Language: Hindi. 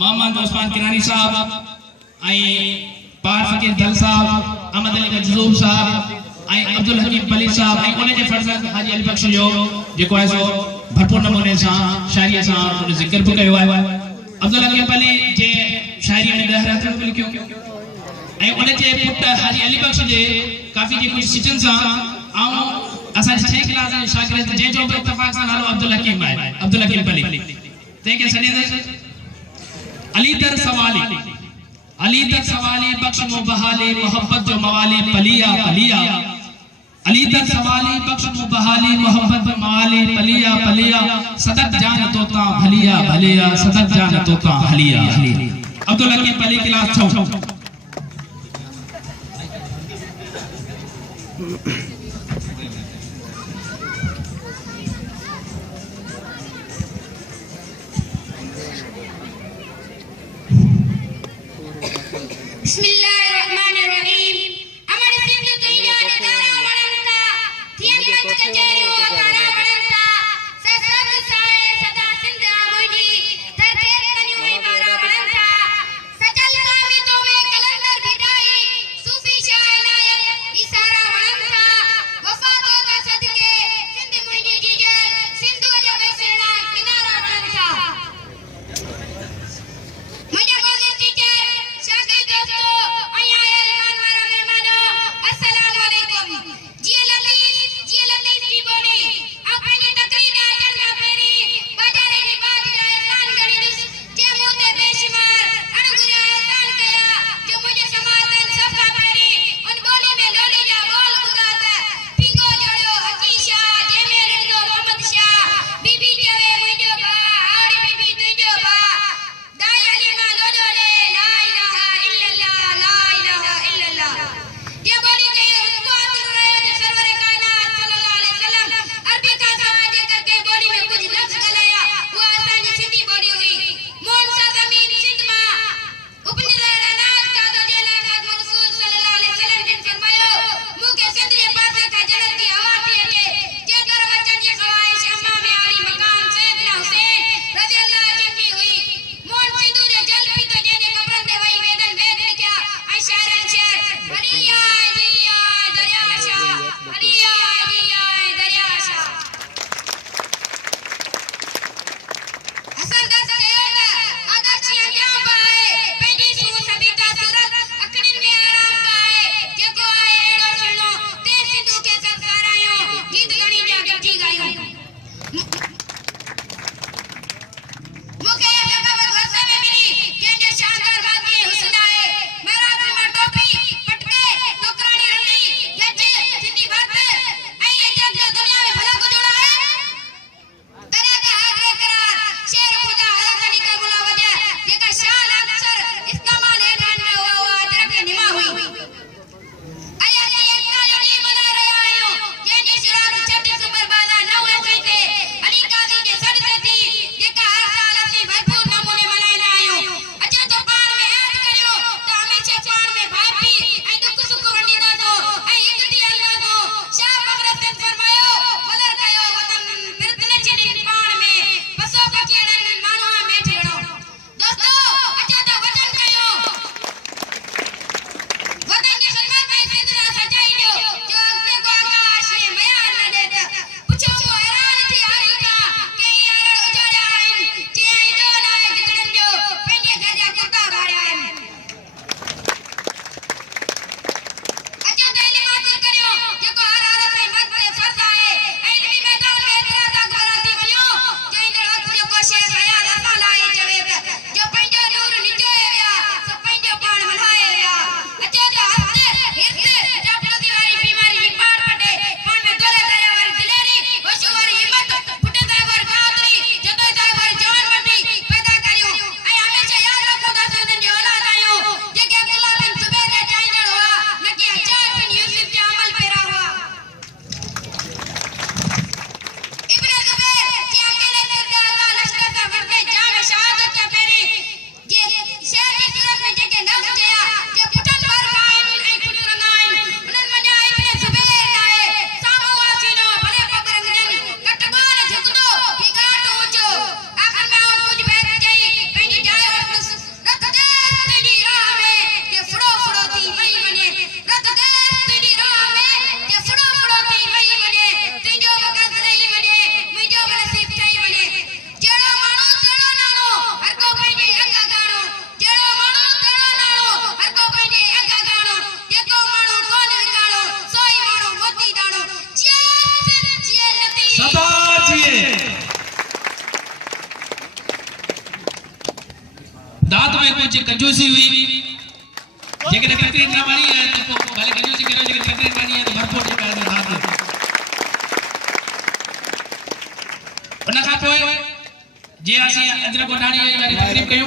मोहम्मद उस्मान किरानी साहब आई पार फकीर दल साहब अहमद अली मजलूब साहब आई अब्दुल हकीम पली साहब आई उन्हें जे फर्जंद हाजी अली बख्श जो जेको है सो भरपूर नमूने सा शायरी सा उन जिक्र भी कयो है अब्दुल हकीम पली जे शायरी ने दहरात में लिखियो आई उन्हें जे पुट हाजी अली बख्श जे काफी जे कुछ सिटन सा आऊं असा 6 क्लास जे शागिर्द जे जो इत्तेफाक सा नालो अब्दुल हकीम है अब्दुल हकीम पली ते के सने अली दर सवाली बख्श मुबहाली मोहब्बत जो मवाली पलिया पलिया अली दर सवाली बख्श मुबहाली मोहब्बत मवाली पलिया पलिया सदक जान तोता भलिया भलिया सदक जान तोता हलिया अब्दुल हकीम पली क्लास 6 बिस्मिल्लाहिर्रहमानिर्रहीम अमर सिंध दुनिया ने दारा वणंता थियन वक्त कचेरी ओ दारा वणंता ससब साए सदा सिंध आमुजी तरकेर कन्यूई बारा वणंता सजल कामी तो में कलंदर भिटाई सूफी शाह नायक इशारा वणंता वफातो का सदके सिंध मुंजी जीजल सिंधु जो बेसेना किनारा वणंता मुझे बोले टीचर शागिर्द दोस्तों कंजूसी हुई जेके तकरीर ना मानी है तो भले कंजूसी करो जेके तकरीर मानी है तो भरपूर जेका है साथ उन खां पोइ जे असीं अजरक गोठाणी वारी तकरीर कयूं